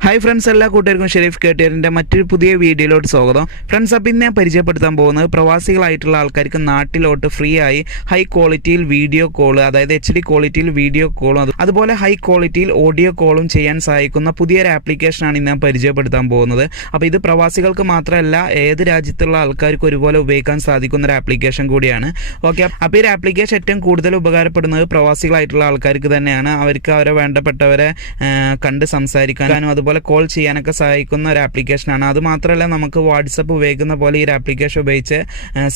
Hi friends, എല്ലാ കൂട്ടുകാർക്കും ഷെരീഫ് കേട്ടിയറിൻ്റെ മറ്റൊരു പുതിയ വീഡിയോയിലോട്ട് സ്വാഗതം. ഫ്രണ്ട്സ്, അപ്പോൾ ഇന്ന് ഞാൻ പരിചയപ്പെടുത്താൻ പോകുന്നത് പ്രവാസികളായിട്ടുള്ള ആൾക്കാർക്ക് നാട്ടിലോട്ട് ഫ്രീ ആയി ഹൈ ക്വാളിറ്റിയിൽ വീഡിയോ കോൾ, അതായത് HD ക്വാളിറ്റിയിൽ വീഡിയോ കോളും അതുപോലെ ഹൈ ക്വാളിറ്റിയിൽ ഓഡിയോ കോളും ചെയ്യാൻ സഹായിക്കുന്ന പുതിയൊരു ആപ്ലിക്കേഷനാണ് ഇന്ന് ഞാൻ പരിചയപ്പെടുത്താൻ പോകുന്നത്. അപ്പോൾ ഇത് പ്രവാസികൾക്ക് മാത്രമല്ല, ഏത് രാജ്യത്തുള്ള ആൾക്കാർക്ക് ഒരുപോലെ ഉപയോഗിക്കാൻ സാധിക്കുന്ന ഒരു ആപ്ലിക്കേഷൻ കൂടിയാണ്. ഓക്കെ, അപ്പോൾ ഈ ആപ്ലിക്കേഷൻ ഏറ്റവും കൂടുതൽ ഉപകാരപ്പെടുന്നത് പ്രവാസികളായിട്ടുള്ള ആൾക്കാർക്ക് തന്നെയാണ്. അവർക്ക് അവരെ വേണ്ടപ്പെട്ടവരെ കണ്ട് സംസാരിക്കാനും അതുപോലെ കോൾ ചെയ്യാനൊക്കെ സഹായിക്കുന്ന ഒരു ആപ്ലിക്കേഷനാണ്. അതുമാത്രമല്ല, നമുക്ക് വാട്സപ്പ് ഉപയോഗിക്കുന്ന പോലെ ഈ ഒരു ആപ്ലിക്കേഷൻ ഉപയോഗിച്ച്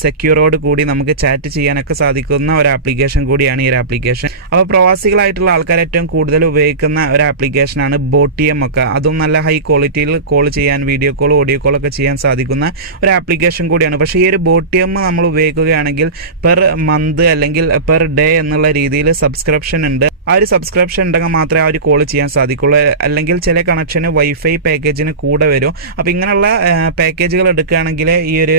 സെക്യൂറോട് കൂടി നമുക്ക് ചാറ്റ് ചെയ്യാനൊക്കെ സാധിക്കുന്ന ഒരു ആപ്ലിക്കേഷൻ കൂടിയാണ് ഈ ഒരു ആപ്ലിക്കേഷൻ. അപ്പോൾ പ്രവാസികളായിട്ടുള്ള ആൾക്കാർ ഏറ്റവും കൂടുതൽ ഉപയോഗിക്കുന്ന ഒരു ആപ്ലിക്കേഷനാണ് ബോട്ടിയം ഒക്കെ. അതും നല്ല ഹൈ ക്വാളിറ്റിയിൽ കോൾ ചെയ്യാൻ, വീഡിയോ കോൾ, ഓഡിയോ കോൾ ഒക്കെ ചെയ്യാൻ സാധിക്കുന്ന ഒരു ആപ്ലിക്കേഷൻ കൂടിയാണ്. പക്ഷേ ഈ ഒരു ബോട്ടിയം നമ്മൾ ഉപയോഗിക്കുകയാണെങ്കിൽ പെർ മന്ത് അല്ലെങ്കിൽ പെർ ഡേ എന്നുള്ള രീതിയിൽ സബ്സ്ക്രിപ്ഷൻ ഉണ്ട്. ആ ഒരു സബ്സ്ക്രിപ്ഷൻ ഉണ്ടെങ്കിൽ മാത്രമേ ആ ഒരു കോൾ ചെയ്യാൻ സാധിക്കുള്ളൂ. അല്ലെങ്കിൽ ചില കണക്ഷന് വൈഫൈ പാക്കേജിന് കൂടെ വരും. അപ്പോൾ ഇങ്ങനെയുള്ള പാക്കേജുകൾ എടുക്കുകയാണെങ്കിൽ ഈ ഒരു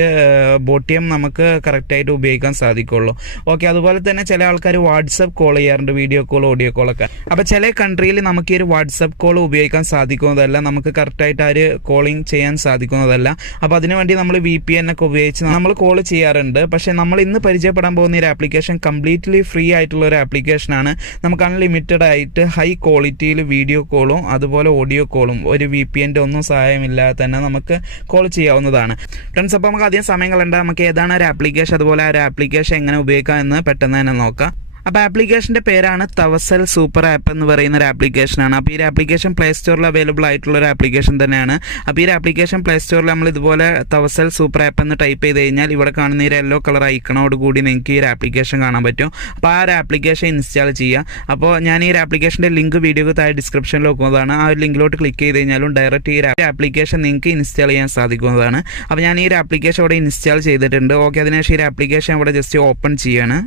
ബോട്ടിയം നമുക്ക് കറക്റ്റായിട്ട് ഉപയോഗിക്കാൻ സാധിക്കുള്ളൂ. ഓക്കെ, അതുപോലെ തന്നെ ചില ആൾക്കാർ വാട്സപ്പ് കോൾ ചെയ്യാറുണ്ട്, വീഡിയോ കോൾ, ഓഡിയോ കോളൊക്കെ. അപ്പോൾ ചില കൺട്രിയിൽ നമുക്ക് ഈ ഒരു വാട്സപ്പ് കോൾ ഉപയോഗിക്കാൻ സാധിക്കുന്നതല്ല, നമുക്ക് കറക്റ്റായിട്ട് ആ ഒരു കോളിംഗ് ചെയ്യാൻ സാധിക്കുന്നതല്ല. അപ്പോൾ അതിനുവേണ്ടി നമ്മൾ VPN ഒക്കെ ഉപയോഗിച്ച് നമ്മൾ കോൾ ചെയ്യാറുണ്ട്. പക്ഷേ നമ്മൾ ഇന്ന് പരിചയപ്പെടാൻ പോകുന്ന ഒരു ആപ്ലിക്കേഷൻ കംപ്ലീറ്റ്ലി ഫ്രീ ആയിട്ടുള്ള ഒരു ആപ്ലിക്കേഷനാണ്. നമുക്ക് അൺലിമിറ്റഡ് ആയിട്ട് ഹൈ ക്വാളിറ്റിയിൽ വീഡിയോ കോളും അതുപോലെ ഓഡിയോ കോളും ഒരു VPN ഒന്നും സഹായമില്ലാതെ തന്നെ നമുക്ക് കോൾ ചെയ്യാവുന്നതാണ്. ഫ്രണ്ട്സ്, അപ്പോൾ നമുക്ക് അധികം സമയം കളയണ്ട, നമുക്ക് ഏതാണ് ഒരു ആപ്ലിക്കേഷൻ, അതുപോലെ ആ ഒരു ആപ്ലിക്കേഷൻ എങ്ങനെ ഉപയോഗിക്കാം എന്ന് പെട്ടെന്ന് തന്നെ നോക്കാം. അപ്പോൾ ആപ്ലിക്കേഷൻ്റെ പേരാണ് തവസൽ സൂപ്പർ ആപ്പ് എന്ന് പറയുന്ന ഒരു ആപ്ലിക്കേഷനാണ്. അപ്പോൾ ഈ ഒരു ആപ്ലിക്കേഷൻ പ്ലേ സ്റ്റോറിൽ അവൈലബിൾ ആയിട്ടുള്ള ഒരു ആപ്ലിക്കേഷൻ തന്നെയാണ്. അപ്പോൾ ഈ ഒരു ആപ്ലിക്കേഷൻ പ്ലേ സ്റ്റോറിൽ നമ്മൾ ഇതുപോലെ തവസൽ സൂപ്പർ ആപ്പ് എന്ന് ടൈപ്പ് ചെയ്ത് കഴിഞ്ഞാൽ ഇവിടെ കാണുന്ന ഈ യെല്ലോ കളർ ഐക്കണോട് കൂടി നിങ്ങൾക്ക് ഈ ഒരു ആപ്ലിക്കേഷൻ കാണാൻ പറ്റും. അപ്പോൾ ആ ഒരു ആപ്ലിക്കേഷൻ ഇൻസ്റ്റാൾ ചെയ്യുക. അപ്പോൾ ഞാൻ ഈ ഒരു ആപ്ലിക്കേഷൻ്റെ ലിങ്ക് വീഡിയോക്ക് താഴെ ഡിസ്ക്രിപ്ഷനിൽ വെക്കുന്നതാണ്. ആ ഒരു ലിങ്കിലോട്ട് ക്ലിക്ക് ചെയ്ത് കഴിഞ്ഞാലും ഡയറക്റ്റ് ഈ ഒരു ആപ്ലിക്കേഷൻ നിങ്ങൾക്ക് ഇൻസ്റ്റാൾ ചെയ്യാൻ സാധിക്കുന്നതാണ്. അപ്പോൾ ഞാൻ ഈ ഒരു ആപ്ലിക്കേഷൻ ഇവിടെ ഇൻസ്റ്റാൾ ചെയ്തിട്ടുണ്ട്. ഓക്കെ, അതിനുശേഷം ഈ ഒരു ആപ്ലിക്കേഷൻ ഇവിടെ ജസ്റ്റ് ഓപ്പൺ ചെയ്യാണ്.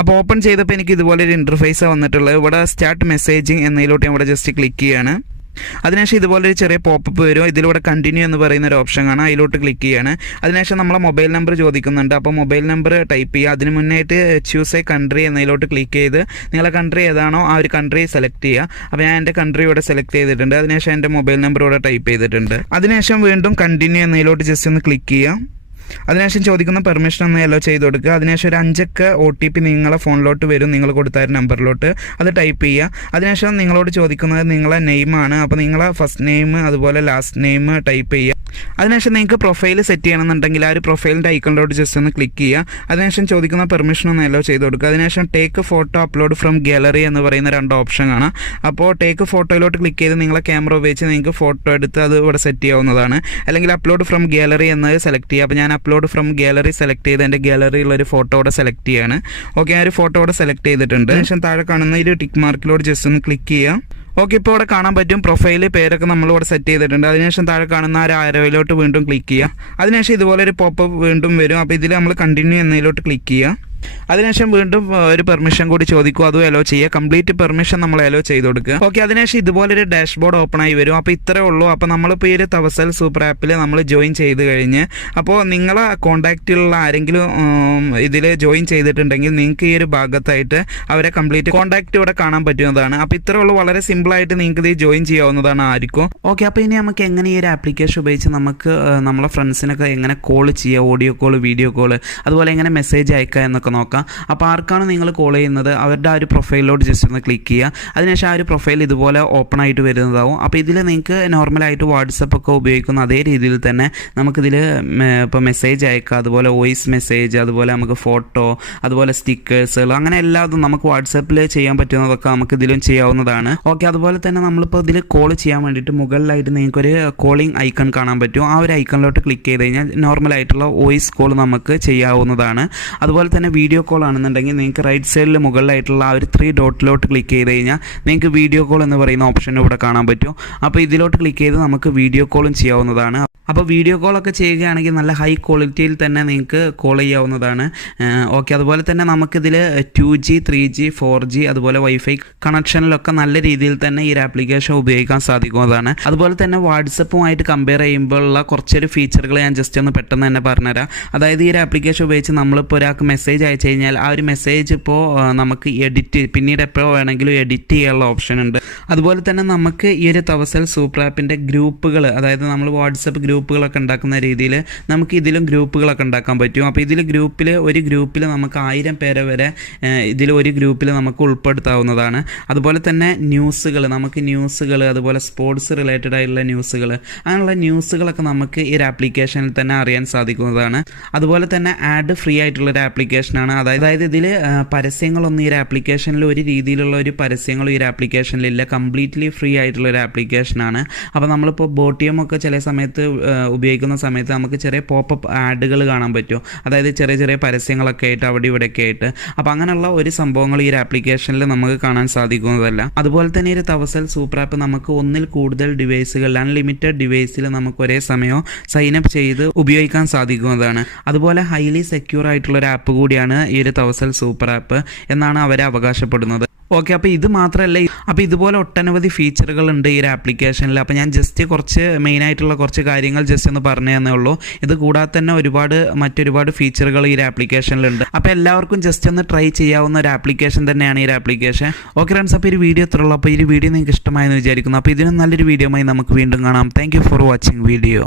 അപ്പോൾ ഓപ്പൺ ചെയ്തപ്പോൾ എനിക്ക് ഇതുപോലെ ഒരു ഇൻ്റർഫേസ് വന്നിട്ടുള്ളത്. ഇവിടെ സ്റ്റാർട്ട് മെസ്സേജിങ് എന്നതിലോട്ട് ഞാൻ ഇവിടെ ജസ്റ്റ് ക്ലിക്ക് ചെയ്യാണ്. അതിനുശേഷം ഇതുപോലൊരു ചെറിയ പോപ്പപ്പ് വരും. ഇതിലൂടെ കണ്ടിന്യൂ എന്ന് പറയുന്ന ഒരു ഓപ്ഷൻ കാണാം, അതിലോട്ട് ക്ലിക്ക് ചെയ്യാണ്. അതിനുശേഷം നമ്മളെ മൊബൈൽ നമ്പർ ചോദിക്കുന്നുണ്ട്. അപ്പോൾ മൊബൈൽ നമ്പർ ടൈപ്പ് ചെയ്യുക. അതിന് മുന്നായിട്ട് ചൂസ് എ കൺട്രി എന്നതിലോട്ട് ക്ലിക്ക് ചെയ്ത് നിങ്ങളെ കൺട്രി ഏതാണോ ആ ഒരു കൺട്രി സെലക്ട് ചെയ്യുക. അപ്പോൾ ഞാൻ എൻ്റെ കൺട്രി ഇവിടെ സെലക്ട് ചെയ്തിട്ടുണ്ട്. അതിനുശേഷം എൻ്റെ മൊബൈൽ നമ്പർ ഇവിടെ ടൈപ്പ് ചെയ്തിട്ടുണ്ട്. അതിനുശേഷം വീണ്ടും കണ്ടിന്യൂ എന്നതിലോട്ട് ജസ്റ്റ് ഒന്ന് ക്ലിക്ക് ചെയ്യുക. അതിനുശേഷം ചോദിക്കുന്ന പെർമിഷൻ ഒന്ന് എല്ലോ ചെയ്ത് കൊടുക്കുക. അതിനുശേഷം ഒരു 5 OTP നിങ്ങളെ ഫോണിലോട്ട് വരും, നിങ്ങൾ കൊടുത്ത നമ്പറിലോട്ട്. അത് ടൈപ്പ് ചെയ്യുക. അതിനുശേഷം നിങ്ങളോട് ചോദിക്കുന്നത് നിങ്ങളെ നെയിമാണ്. അപ്പോൾ നിങ്ങളെ ഫസ്റ്റ് നെയിം അതുപോലെ ലാസ്റ്റ് നെയിം ടൈപ്പ് ചെയ്യുക. അതിനുശേഷം നിങ്ങൾക്ക് പ്രൊഫൈൽ സെറ്റ് ചെയ്യണമെന്നുണ്ടെങ്കിൽ ആ ഒരു പ്രൊഫൈലിൻ്റെ ഐക്കണിലോട്ട് ജസ്റ്റ് ഒന്ന് ക്ലിക്ക് ചെയ്യുക. അതിനുശേഷം ചോദിക്കുന്ന പെർമിഷൻ ഒന്ന് എല്ലോ ചെയ്ത് കൊടുക്കുക. അതിനുശേഷം take photo upload from gallery എന്ന് പറയുന്ന 2 ഓപ്ഷൻ കാണാം. അപ്പോൾ ടേക്ക് ഫോട്ടോയിലോട്ട് ക്ലിക്ക് ചെയ്ത് നിങ്ങളെ ക്യാമറ ഉപയോഗിച്ച് നിങ്ങൾക്ക് ഫോട്ടോ എടുത്ത് അത് ഇവിടെ സെറ്റ് ചെയ്യാവുന്നതാണ്. അല്ലെങ്കിൽ അപ്ലോഡ് ഫ്രം ഗാലറി എന്നത് സെലക്ട് ചെയ്യുക. അപ്പോൾ ഞാൻ അപ്ലോഡ് ഫ്രം ഗാലറി സെലക്ട് ചെയ്ത് എൻ്റെ ഗാലറിയിലൊരു ഫോട്ടോ ഇവിടെ സെലക്ട് ചെയ്യാണ്. ഓക്കെ, ആ ഒരു ഫോട്ടോ ഇവിടെ സെലക്ട് ചെയ്തിട്ടുണ്ട്. അതിനുശേഷം താഴെ കാണുന്ന ഒരു ടിക്ക് മാർക്കിലോട്ട് ജസ്റ്റ് ഒന്ന് ക്ലിക്ക് ചെയ്യുക. ഓക്കെ, ഇപ്പോൾ ഇവിടെ കാണാൻ പറ്റും പ്രൊഫൈൽ പേരൊക്കെ നമ്മളിവിടെ സെറ്റ് ചെയ്തിട്ടുണ്ട്. അതിനുശേഷം താഴെ കാണുന്ന ആ ഒരു ആരോയിലോട്ട് വീണ്ടും ക്ലിക്ക് ചെയ്യുക. അതിനുശേഷം ഇതുപോലെ ഒരു പോപ്പപ്പ് വീണ്ടും വരും. അപ്പോൾ ഇതിൽ നമ്മൾ കണ്ടിന്യൂ എന്നതിലോട്ട് ക്ലിക്ക് ചെയ്യുക. അതിനുശേഷം വീണ്ടും ഒരു പെർമിഷൻ കൂടി ചോദിക്കും, അതും എലോ ചെയ്യുക. കംപ്ലീറ്റ് പെർമിഷൻ നമ്മൾ എലോ ചെയ്ത് കൊടുക്കുക. ഓക്കെ, അതിനുശേഷം ഇതുപോലൊരു ഡാഷ്ബോർഡ് ഓപ്പൺ ആയി വരും. അപ്പോൾ ഇത്രേ ഉള്ളൂ. അപ്പോൾ നമ്മളിപ്പോൾ ഈ ഒരു തവസൽ സൂപ്പർ ആപ്പിൽ നമ്മൾ ജോയിൻ ചെയ്ത് കഴിഞ്ഞ് അപ്പോൾ നിങ്ങളെ കോൺടാക്റ്റിലുള്ള ആരെങ്കിലും ഇതിൽ ജോയിൻ ചെയ്തിട്ടുണ്ടെങ്കിൽ നിങ്ങൾക്ക് ഈ ഒരു ഭാഗത്തായിട്ട് അവരെ കംപ്ലീറ്റ് കോൺടാക്റ്റ് ഇവിടെ കാണാൻ പറ്റുന്നതാണ്. അപ്പോൾ ഇത്രേ ഉള്ളൂ, വളരെ സിമ്പിളായിട്ട് നിങ്ങൾക്ക് ഇത് ജോയിൻ ചെയ്യാവുന്നതാണ് ആർക്കും. ഓക്കെ, അപ്പോൾ ഇനി നമുക്ക് എങ്ങനെ ഈ ഒരു ആപ്ലിക്കേഷൻ ഉപയോഗിച്ച് നമുക്ക് നമ്മളെ ഫ്രണ്ട്സിനൊക്കെ എങ്ങനെ കോൾ ചെയ്യുക, ഓഡിയോ കോൾ, വീഡിയോ കോൾ, അതുപോലെ എങ്ങനെ മെസ്സേജ് അയക്കുക എന്നൊക്കെ നോക്കാം. അപ്പോൾ ആർക്കാണ് നിങ്ങൾ കോൾ ചെയ്യുന്നത് അവരുടെ ആ ഒരു പ്രൊഫൈലിലോട്ട് ജസ്റ്റ് ഒന്ന് ക്ലിക്ക് ചെയ്യുക. അതിനുശേഷം ആ ഒരു പ്രൊഫൈൽ ഇതുപോലെ ഓപ്പൺ ആയിട്ട് വരുന്നതാവും. അപ്പോൾ ഇതിൽ നിങ്ങൾക്ക് നോർമലായിട്ട് വാട്സപ്പ് ഒക്കെ ഉപയോഗിക്കുന്ന അതേ രീതിയിൽ തന്നെ നമുക്കിതിൽ ഇപ്പോൾ മെസ്സേജ് അയക്കുക, അതുപോലെ വോയിസ് മെസ്സേജ്, അതുപോലെ നമുക്ക് ഫോട്ടോ, അതുപോലെ സ്റ്റിക്കേഴ്സുകൾ, അങ്ങനെ എല്ലാതും നമുക്ക് വാട്സപ്പിൽ ചെയ്യാൻ പറ്റുന്നതൊക്കെ നമുക്ക് ഇതിലും ചെയ്യാവുന്നതാണ്. ഓക്കെ, അതുപോലെ തന്നെ നമ്മളിപ്പോൾ ഇതിൽ കോൾ ചെയ്യാൻ വേണ്ടിയിട്ട് മുകളിലായിട്ട് നിങ്ങൾക്കൊരു കോളിംഗ് ഐക്കൺ കാണാൻ പറ്റും. ആ ഒരു ഐക്കണിലോട്ട് ക്ലിക്ക് ചെയ്ത് കഴിഞ്ഞാൽ നോർമലായിട്ടുള്ള വോയിസ് കോൾ നമുക്ക് ചെയ്യാവുന്നതാണ്. അതുപോലെ തന്നെ വീഡിയോ കോൾ ആണെന്നുണ്ടെങ്കിൽ നിങ്ങൾക്ക് റൈറ്റ് സൈഡിൽ മുകളിലായിട്ടുള്ള ആ ഒരു 3 ഡോട്ടിലോട്ട് ക്ലിക്ക് ചെയ്ത് കഴിഞ്ഞാൽ നിങ്ങൾക്ക് വീഡിയോ കോൾ എന്ന് പറയുന്ന ഓപ്ഷൻ ഇവിടെ കാണാൻ പറ്റും. അപ്പോൾ ഇതിലോട്ട് ക്ലിക്ക് ചെയ്ത് നമുക്ക് വീഡിയോ കോളും ചെയ്യാവുന്നതാണ്. അപ്പോൾ വീഡിയോ കോളൊക്കെ ചെയ്യുകയാണെങ്കിൽ നല്ല ഹൈ ക്വാളിറ്റിയിൽ തന്നെ നിങ്ങൾക്ക് കോൾ ചെയ്യാവുന്നതാണ്. ഓക്കെ, അതുപോലെ തന്നെ നമുക്കിതിൽ 2G 3G 4G അതുപോലെ വൈഫൈ കണക്ഷനിലൊക്കെ നല്ല രീതിയിൽ തന്നെ ഈ ഒരു ആപ്ലിക്കേഷൻ ഉപയോഗിക്കാൻ സാധിക്കുന്നതാണ്. അതുപോലെ തന്നെ വാട്സപ്പുമായിട്ട് കമ്പയർ ചെയ്യുമ്പോഴുള്ള കുറച്ചൊരു ഫീച്ചറുകൾ ഞാൻ ജസ്റ്റ് ഒന്ന് പെട്ടെന്ന് തന്നെ പറഞ്ഞുതരാം. അതായത് ഈ ഒരു ആപ്ലിക്കേഷൻ ഉപയോഗിച്ച് നമ്മളിപ്പോൾ ഒരാൾക്ക് മെസ്സേജ് അയച്ചു കഴിഞ്ഞാൽ ആ ഒരു മെസ്സേജ് ഇപ്പോൾ നമുക്ക് പിന്നീട് എപ്പോഴോ വേണമെങ്കിലും എഡിറ്റ് ചെയ്യാനുള്ള ഓപ്ഷൻ ഉണ്ട്. അതുപോലെ തന്നെ നമുക്ക് ഈ ഒരു തവസൽ സൂപ്പർ ആപ്പിൻ്റെ ഗ്രൂപ്പുകൾ, അതായത് നമ്മൾ വാട്സപ്പ് ഗ്രൂപ്പുകളൊക്കെ ഉണ്ടാക്കുന്ന രീതിയിൽ നമുക്ക് ഇതിലും ഗ്രൂപ്പുകളൊക്കെ ഉണ്ടാക്കാൻ പറ്റും. അപ്പോൾ ഇതിൽ ഒരു ഗ്രൂപ്പിൽ നമുക്ക് 1000 പേരെ വരെ ഒരു ഗ്രൂപ്പിൽ നമുക്ക് ഉൾപ്പെടുത്താവുന്നതാണ്. അതുപോലെ തന്നെ നമുക്ക് ന്യൂസുകൾ അതുപോലെ സ്പോർട്സ് റിലേറ്റഡ് ആയിട്ടുള്ള ന്യൂസുകൾ, അങ്ങനെയുള്ള ന്യൂസുകളൊക്കെ നമുക്ക് ഈ ഒരു ആപ്ലിക്കേഷനിൽ തന്നെ അറിയാൻ സാധിക്കുന്നതാണ്. അതുപോലെ തന്നെ ആഡ് ഫ്രീ ആയിട്ടുള്ളൊരു ആപ്ലിക്കേഷനാണ്. അതായത് ഇതിൽ പരസ്യങ്ങളൊന്നും ഈ ഒരു ആപ്ലിക്കേഷനിൽ ഒരു രീതിയിലുള്ള ഒരു പരസ്യങ്ങളും ഈ ഒരു ആപ്ലിക്കേഷനിലില്ല. കംപ്ലീറ്റ്ലി ഫ്രീ ആയിട്ടുള്ളൊരു ആപ്ലിക്കേഷനാണ്. അപ്പോൾ നമ്മളിപ്പോൾ ബോട്ടിയമൊക്കെ ചില സമയത്ത് ഉപയോഗിക്കുന്ന സമയത്ത് നമുക്ക് ചെറിയ പോപ്പപ്പ് ആഡുകൾ കാണാൻ പറ്റും. അതായത് ചെറിയ പരസ്യങ്ങളൊക്കെ ആയിട്ട് അവിടെ ഇവിടെയൊക്കെ ആയിട്ട്. അപ്പോൾ അങ്ങനെയുള്ള ഒരു സംഭവങ്ങൾ ഈ ഒരു ആപ്ലിക്കേഷനിൽ നമുക്ക് കാണാൻ സാധിക്കുന്നതല്ല. അതുപോലെ തന്നെ ഒരു തവസൽ സൂപ്പർ ആപ്പ് നമുക്ക് ഒന്നിൽ കൂടുതൽ ഡിവൈസുകൾ, അൺലിമിറ്റഡ് ഡിവൈസിൽ നമുക്ക് ഒരേ സമയം സൈനപ്പ് ചെയ്ത് ഉപയോഗിക്കാൻ സാധിക്കുന്നതാണ്. അതുപോലെ ഹൈലി സെക്യൂർ ആയിട്ടുള്ള ഒരു ആപ്പ് കൂടിയാണ് ഈ ഒരു തവസൽ സൂപ്പർ ആപ്പ് എന്നാണ് അവർ അവകാശപ്പെടുന്നത്. ഓക്കെ, അപ്പോൾ ഇത് മാത്രമല്ല, അപ്പോൾ ഇതുപോലെ ഒട്ടനവധി ഫീച്ചറുകൾ ഉണ്ട് ഈ ഒരു ആപ്ലിക്കേഷനിൽ. അപ്പോൾ ഞാൻ ജസ്റ്റ് കുറച്ച് മെയിനായിട്ടുള്ള കുറച്ച് കാര്യങ്ങൾ ജസ്റ്റ് ഒന്ന് പറഞ്ഞു തന്നേ ഉള്ളൂ. ഇത് കൂടാതെ തന്നെ മറ്റൊരുപാട് ഫീച്ചറുകൾ ഈ ഒരു ആപ്ലിക്കേഷനിലുണ്ട്. അപ്പോൾ എല്ലാവർക്കും ജസ്റ്റ് ഒന്ന് ട്രൈ ചെയ്യാവുന്ന ഒരു ആപ്ലിക്കേഷൻ തന്നെയാണ് ഈ ഒരു ആപ്ലിക്കേഷൻ. ഓക്കെ ഫ്രണ്ട്സ്, അപ്പോൾ ഈ വീഡിയോ എത്രയുള്ളൂ. അപ്പോൾ ഈ വീഡിയോ നിങ്ങൾക്ക് ഇഷ്ടമായെന്ന് വിചാരിക്കുന്നു. അപ്പോൾ ഇതിനും നല്ലൊരു വീഡിയോയുമായി നമുക്ക് വീണ്ടും കാണാം. Thank you for watching video.